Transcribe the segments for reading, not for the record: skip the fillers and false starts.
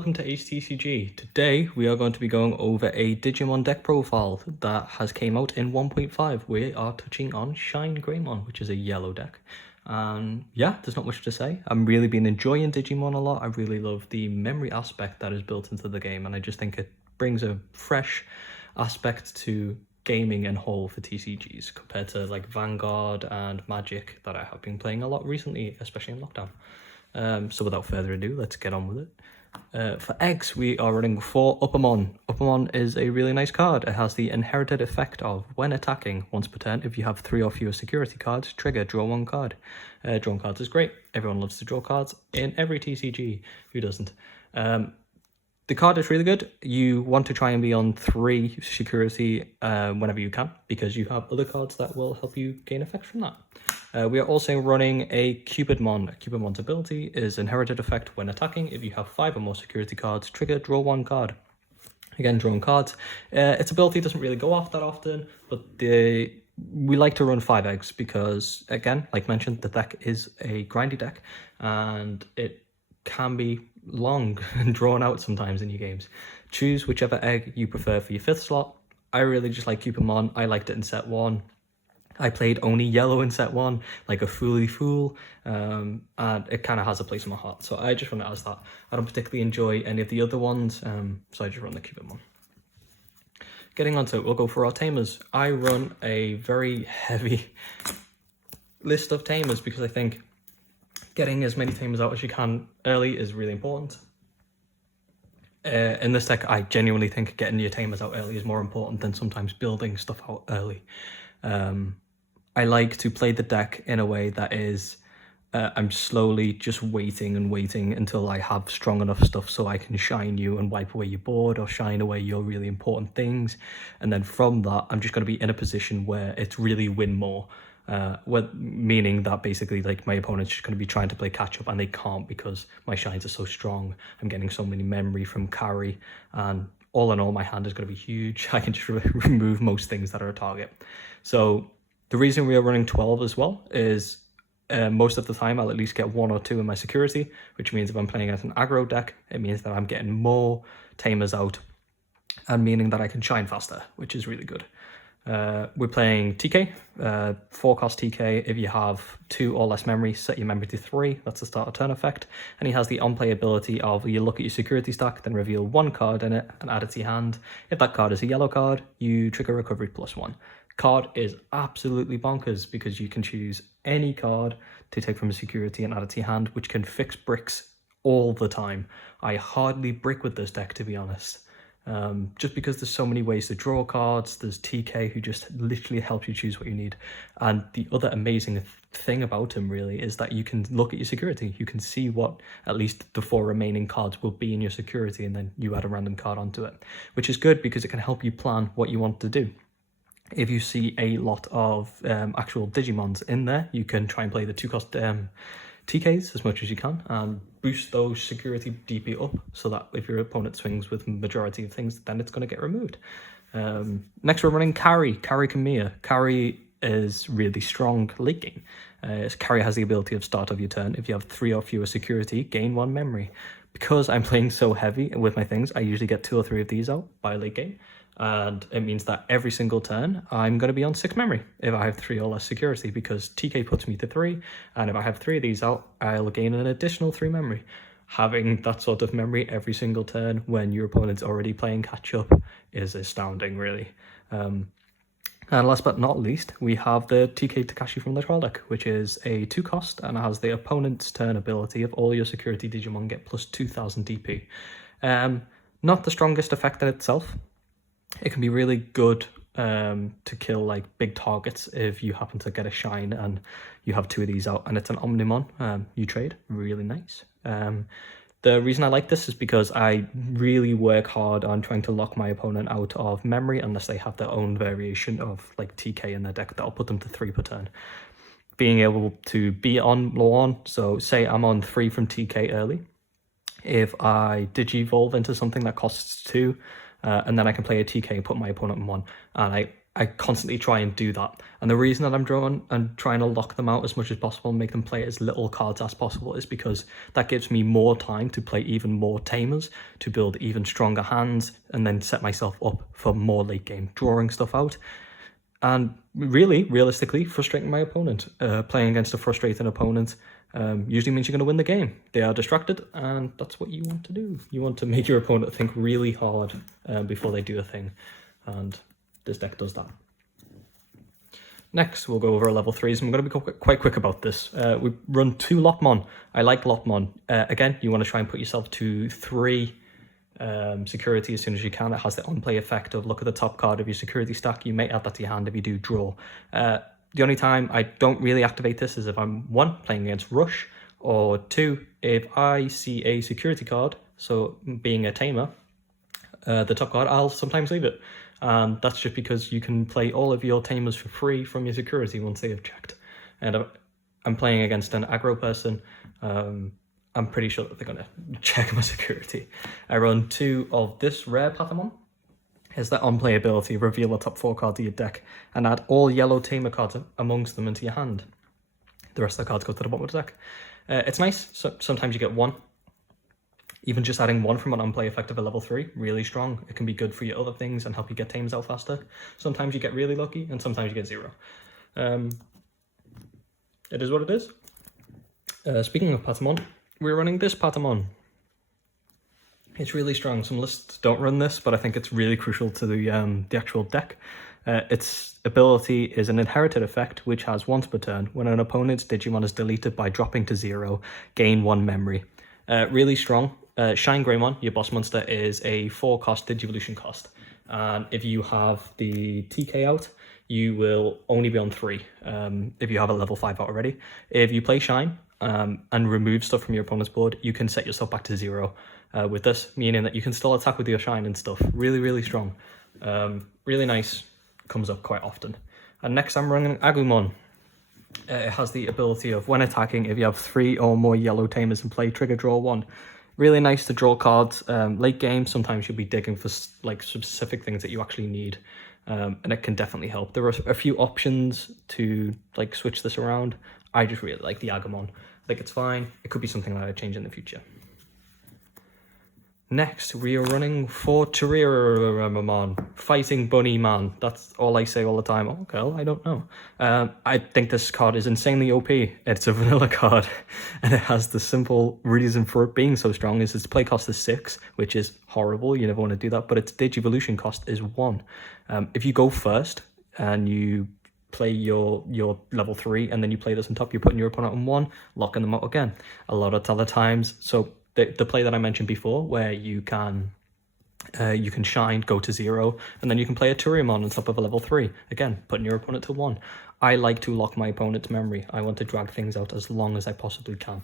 welcome to TCG. Today we are going to be going over a Digimon deck profile that has came out in 1.5. We are touching on Shinegreymon, which is a yellow deck. And yeah, there's not much to say. I'm really been enjoying Digimon a lot. I really love the memory aspect that is built into the game, and I just think it brings a fresh aspect to gaming and whole for TCGs compared to like Vanguard and Magic that I have been playing a lot recently, especially in lockdown. So without further ado, let's get on with it. For eggs, we are running 4 Uppermon. Uppermon is a really nice card. It has the inherited effect of, when attacking once per turn, if you have 3 or fewer security cards, trigger, draw 1 card. Drawing cards is great. Everyone loves to draw cards in every TCG. Who doesn't? The card is really good. You want to try and be on 3 security whenever you can, because you have other cards that will help you gain effect from that. We are also running a Cupidmon. Cupidmon's ability is inherited effect when attacking. If you have 5 or more security cards, trigger, draw 1 card. Again, drawing cards. Its ability doesn't really go off that often, but we like to run 5 eggs because, again, like mentioned, the deck is a grindy deck, and it can be long and drawn out sometimes in your games. Choose whichever egg you prefer for your 5th slot. I really just like Cupidmon. I liked it in set 1. I played only yellow in set 1, like a fooly fool, and it kind of has a place in my heart, so I just run it as that. I don't particularly enjoy any of the other ones, so I just run the Cupidmon. Getting onto it, we'll go for our tamers. I run a very heavy list of tamers because I think getting as many tamers out as you can early is really important. In this deck, I genuinely think getting your tamers out early is more important than sometimes building stuff out early. I like to play the deck in a way that is, I'm slowly just waiting and waiting until I have strong enough stuff so I can shine you and wipe away your board or shine away your really important things. And then from that, I'm just going to be in a position where it's really win more. Meaning that basically like my opponent's just going to be trying to play catch up and they can't because my shines are so strong. I'm getting so many memory from carry, and all in all, my hand is going to be huge. I can just remove most things that are a target. So the reason we are running 12 as well is most of the time I'll at least get 1 or 2 in my security, which means if I'm playing as an aggro deck, it means that I'm getting more tamers out, and meaning that I can shine faster, which is really good. We're playing TK, 4-cost TK. If you have 2 or less memory, set your memory to 3. That's the start of turn effect. And he has the on-play ability of, you look at your security stack, then reveal 1 card in it and add it to your hand. If that card is a yellow card, you trigger recovery +1. Card is absolutely bonkers because you can choose any card to take from a security and add it to your hand, which can fix bricks all the time. I hardly brick with this deck, to be honest. Just because there's so many ways to draw cards. There's TK who just literally helps you choose what you need. And the other amazing thing about him really is that you can look at your security. You can see what at least the 4 remaining cards will be in your security, and then you add a random card onto it, which is good because it can help you plan what you want to do. If you see a lot of actual Digimons in there, you can try and play the 2-cost TKs as much as you can and boost those security DP up so that if your opponent swings with majority of things, then it's going to get removed. Next we're running Carry Kamiya. Carry is really strong late game. Carry has the ability of start of your turn. If you have 3 or fewer security, gain 1 memory. Because I'm playing so heavy with my things, I usually get 2 or 3 of these out by late game. And it means that every single turn, I'm going to be on 6 memory if I have 3 or less security, because TK puts me to 3, and if I have 3 of these out, I'll gain an additional 3 memory. Having that sort of memory every single turn when your opponent's already playing catch-up is astounding, really. And last but not least, we have the TK Takashi from the trial deck, which is a 2-cost and has the opponent's turn ability of all your security Digimon get plus 2000 DP. Not the strongest effect in itself. It can be really good to kill like big targets if you happen to get a shine and you have 2 of these out and it's an Omnimon. You trade, really nice. The reason I like this is because I really work hard on trying to lock my opponent out of memory unless they have their own variation of like TK in their deck that'll put them to 3 per turn. Being able to be on low on, so say I'm on 3 from TK early. If I Digivolve into something that costs 2, and then I can play a TK and put my opponent on 1, and I I constantly try and do that. And the reason that I'm drawing and trying to lock them out as much as possible and make them play as little cards as possible is because that gives me more time to play even more tamers, to build even stronger hands, and then set myself up for more late game drawing stuff out. And really, realistically, frustrating my opponent. Playing against a frustrated opponent usually means you're going to win the game. They are distracted, and that's what you want to do. You want to make your opponent think really hard before they do a thing. And this deck does that. Next, we'll go over level 3s, and I'm going to be quite quick about this. We run 2 Lopmon. I like Lopmon. Again, you want to try and put yourself to 3 security as soon as you can. It has the on-play effect of look at the top card of your security stack. You may add that to your hand if you do draw. The only time I don't really activate this is if I'm 1, playing against Rush, or 2, if I see a security card, so being a tamer, the top card, I'll sometimes leave it. That's just because you can play all of your tamers for free from your security once they have checked. And I'm playing against an aggro person. I'm pretty sure that they're going to check my security. I run 2 of this rare Patamon. Has that on-play ability, reveal the top 4 cards of your deck, and add all yellow tamer cards amongst them into your hand. The rest of the cards go to the bottom of the deck. It's nice. So sometimes you get 1. Even just adding 1 from an on-play effect of a level 3, really strong. It can be good for your other things and help you get tames out faster. Sometimes you get really lucky, and sometimes you get 0. It is what it is. Speaking of Patamon, we're running this Patamon. It's really strong. Some lists don't run this, but I think it's really crucial to the actual deck. Its ability is an inherited effect, which has once per turn. When an opponent's Digimon is deleted by dropping to 0, gain 1 memory. Really strong. Shinegreymon, your boss monster, is a 4-cost Digivolution cost. And if you have the TK out, you will only be on 3 if you have a level 5 out already. If you play Shine and remove stuff from your opponent's board, you can set yourself back to 0 with this, meaning that you can still attack with your Shine and stuff. Really, really strong. Really nice. Comes up quite often. And next I'm running Agumon. It has the ability of, when attacking, if you have 3 or more yellow tamers in play, trigger draw 1. Really nice to draw cards late game. Sometimes you'll be digging for like specific things that you actually need, and it can definitely help. There are a few options to like switch this around. I just really like the Agumon. I think it's fine. It could be something that I change in the future. Next, we are running for Digimon, Fighting Bunny Man. That's all I say all the time. Oh, girl, I don't know. I think this card is insanely OP. It's a vanilla card, and it has the simple reason for it being so strong is its play cost is 6, which is horrible. You never want to do that, but its Digivolution cost is 1. If you go first and you play your level 3 and then you play this on top, you're putting your opponent on 1, locking them out again. A lot of other times, so the play that I mentioned before, where you can Shine, go to 0, and then you can play a Digimon on top of a level 3. Again, putting your opponent to 1. I like to lock my opponent's memory. I want to drag things out as long as I possibly can.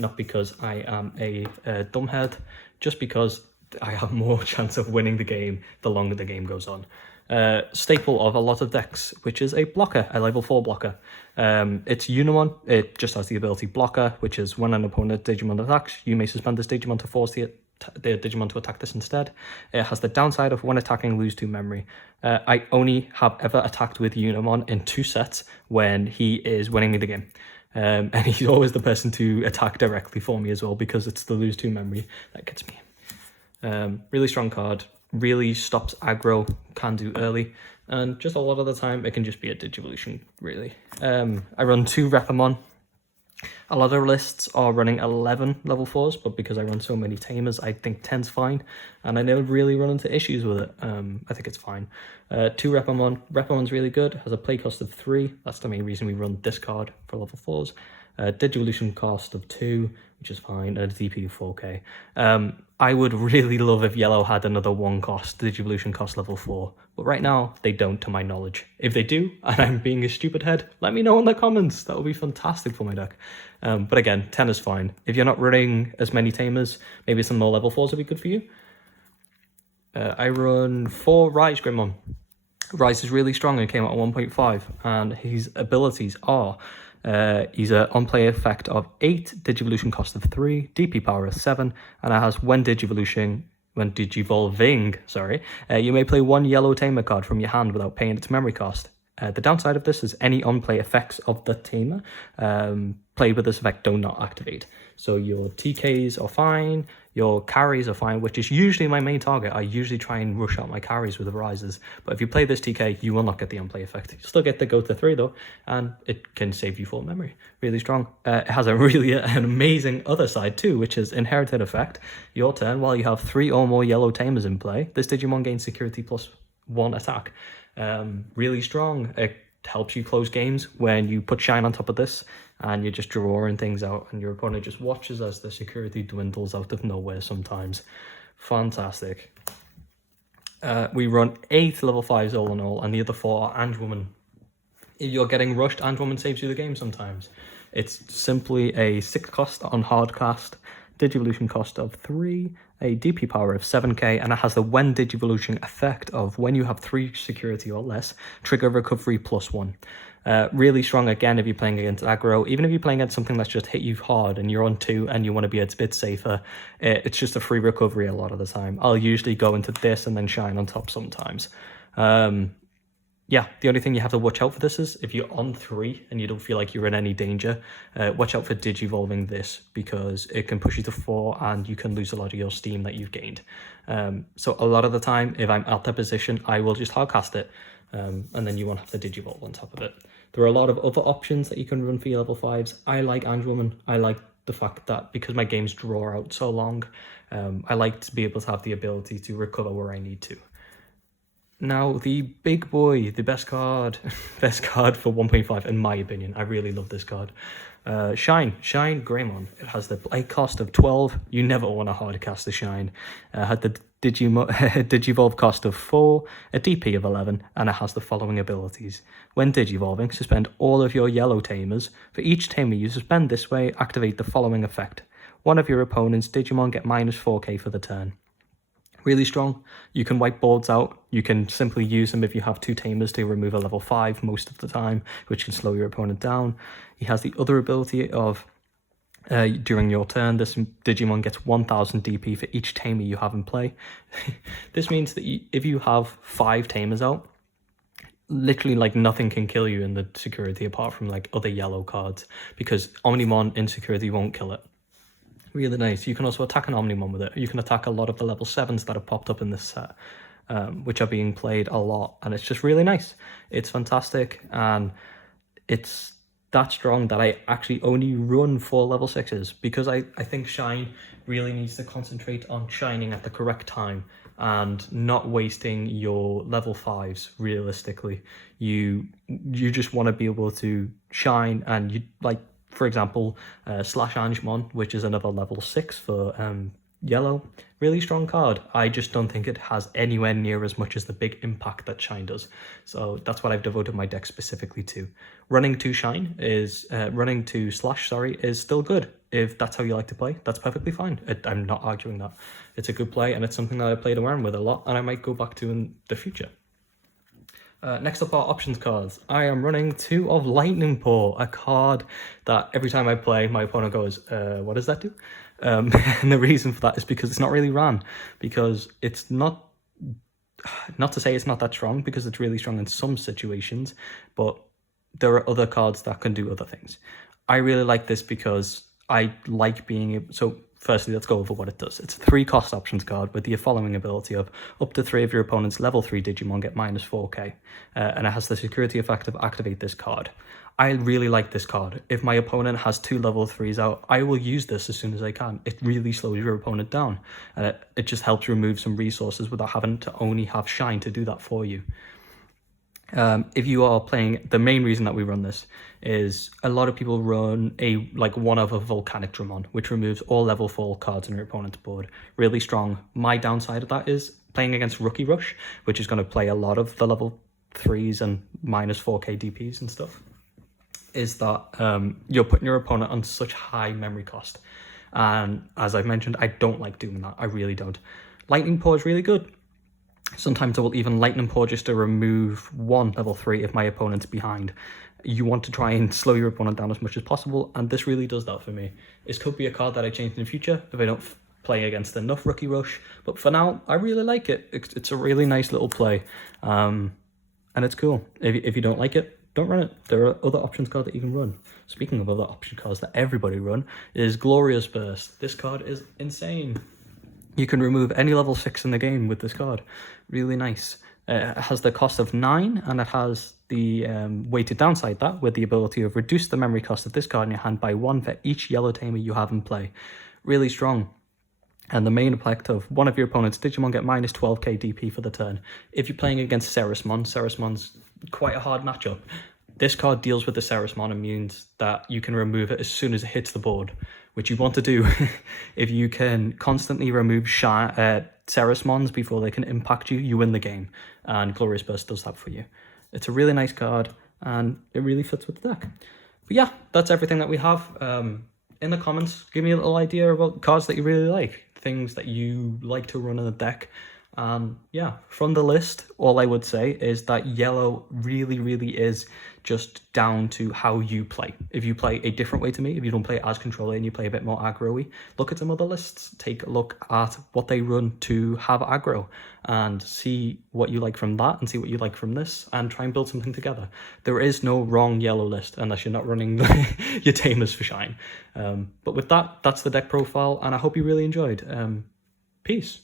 Not because I am a dumbhead, just because I have more chance of winning the game the longer the game goes on. Staple of a lot of decks, which is a blocker, a level 4 blocker. It's Unimon. It just has the ability blocker, which is when an opponent Digimon attacks, you may suspend this Digimon to force the Digimon to attack this instead. It has the downside of when attacking, lose 2 memory. I only have ever attacked with Unimon in 2 sets when he is winning me the game. And he's always the person to attack directly for me as well, because it's the lose 2 memory that gets me. Really strong card. Really stops aggro, can do early, and just a lot of the time it can just be a Digivolution, really. I run 2 Repamon. A lot of lists are running 11 level 4s, but because I run so many tamers, I think 10's fine, and I never really run into issues with it. I think it's fine. 2 Repamon. Repamon's really good, has a play cost of 3. That's the main reason we run this card for level 4s. Digivolution cost of 2, which is fine, and a DP of 4k. I would really love if Yellow had another 1 cost, Digivolution cost level 4, but right now they don't, to my knowledge. If they do, and I'm being a stupid head, let me know in the comments. That would be fantastic for my deck. But again, 10 is fine. If you're not running as many tamers, maybe some more level 4s would be good for you. I run 4 Shinegreymon. Rise is really strong and came out at 1.5, and his abilities are he's an on-play effect of 8, Digivolution cost of 3, DP power of 7, and it has when Digivolution when digivolving, sorry, you may play one yellow tamer card from your hand without paying its memory cost. The downside of this is any on-play effects of the tamer played with this effect do not activate. So your TKs are fine, your carries are fine, which is usually my main target. I usually try and rush out my carries with the rises. But if you play this TK, you will not get the on-play effect. You still get the go to 3 though, and it can save you full memory. Really strong. It has an amazing other side too, which is inherited effect. Your turn, while you have 3 or more yellow tamers in play, this Digimon gains security +1 attack. Really strong. It helps you close games when you put Shine on top of this and you're just drawing things out and your opponent just watches as the security dwindles out of nowhere sometimes. Fantastic. We run 8 level 5s all in all, and the other 4 are Angwoman. If you're getting rushed, Angwoman saves you the game sometimes. It's simply a 6 cost on hard cast, Digivolution cost of 3, a DP power of 7k, and it has the when Digivolution effect of when you have 3 security or less, trigger recovery +1. Really strong again if you're playing against aggro. Even if you're playing against something that's just hit you hard and you're on 2 and you want to be a bit safer, it's just a free recovery a lot of the time. I'll usually go into this and then Shine on top sometimes. Yeah, the only thing you have to watch out for this is if you're on 3 and you don't feel like you're in any danger, watch out for digivolving this, because it can push you to 4 and you can lose a lot of your steam that you've gained. So a lot of the time, if I'm at that position, I will just hardcast it, and then you won't have to digivolve on top of it. There are a lot of other options that you can run for your level 5s. I like Angwoman. I like the fact that because my games draw out so long, I like to be able to have the ability to recover where I need to. Now, the big boy, the best card for 1.5, in my opinion. I really love this card. Shinegreymon. It has the play cost of 12. You never want to hard cast the Shine. Had the Digivolve cost of 4, a DP of 11, and it has the following abilities. When Digivolving, suspend all of your yellow tamers. For each tamer you suspend this way, activate the following effect. One of your opponent's Digimon get -4k for the turn. Really strong. You can wipe boards out. You can simply use them if you have 2 tamers to remove a level 5 most of the time, which can slow your opponent down. He has the other ability of during your turn, this Digimon gets 1000 DP for each tamer you have in play. This means that if you have 5 tamers out, literally like nothing can kill you in the security apart from like other yellow cards, because Omnimon in security won't kill it. Really nice. You can also attack an Omnimon with it. You can attack a lot of the level 7s that have popped up in this set, which are being played a lot, and it's just really nice. It's fantastic, and it's that strong that I actually only run 4 level 6s, because I think Shine really needs to concentrate on shining at the correct time and not wasting your level 5s realistically. You just want to be able to shine, and you like, for example, Slash Angmon, which is another level 6 for yellow. Really strong card. I just don't think it has anywhere near as much as the big impact that Shine does. So that's what I've devoted my deck specifically to. Running to Slash, is still good. If that's how you like to play, that's perfectly fine. I'm not arguing that. It's a good play, and it's something that I played around with a lot, and I might go back to in the future. Next up are options cards. I am running 2 of Lightning Paw, a card that every time I play, my opponent goes, what does that do? And the reason for that is because it's not really ran, because it's not to say it's not that strong, because it's really strong in some situations, but there are other cards that can do other things. I really like this because I like being able, so firstly, let's go over what it does. It's a 3 cost options card with the following ability of up to 3 of your opponent's level 3 Digimon get -4k, and it has the security effect of activate this card. I really like this card. If my opponent has 2 level 3s out, I will use this as soon as I can. It really slows your opponent down, and it just helps remove some resources without having to only have Shine to do that for you. If you are playing, the main reason that we run this is a lot of people run one of a Volcanic Dramon, which removes all level 4 cards on your opponent's board. Really strong. My downside of that is playing against Rookie Rush, which is going to play a lot of the level 3s and -4k DPs and stuff, is that you're putting your opponent on such high memory cost. And as I've mentioned, I don't like doing that. I really don't. Lightning Paw is really good. Sometimes I will even Lightning Paw just to remove 1 level 3 if my opponent's behind. You want to try and slow your opponent down as much as possible, and this really does that for me. This could be a card that I change in the future if I don't play against enough Rookie Rush. But for now, I really like it. It's a really nice little play. And it's cool. If you don't like it, don't run it. There are other options cards that you can run. Speaking of other option cards that everybody run, is Glorious Burst. This card is insane. You can remove any level 6 in the game with this card. Really nice. It has the cost of 9, and it has the way to downside that with the ability of reduce the memory cost of this card in your hand by 1 for each yellow tamer you have in play. Really strong. And the main effect of one of your opponent's Digimon get minus 12k DP for the turn. If you're playing against Ceresmon's quite a hard matchup. This card deals with the Ceresmon and means that you can remove it as soon as it hits the board, which you want to do. If you can constantly remove Ceresmons before they can impact you, you win the game. And Glorious Burst does that for you. It's a really nice card, and it really fits with the deck. But yeah, that's everything that we have. In the comments, give me a little idea about cards that you really like, things that you like to run in the deck. Yeah, from the list, all I would say is that yellow really is just down to how you play. If you play a different way to me, if you don't play as controller and you play a bit more aggro-y, look at some other lists, take a look at what they run to have aggro, and see what you like from that and see what you like from this, and try and build something together. There is no wrong yellow list unless you're not running your tamers for shine. But with that, that's the deck profile, and I hope you really enjoyed. Peace.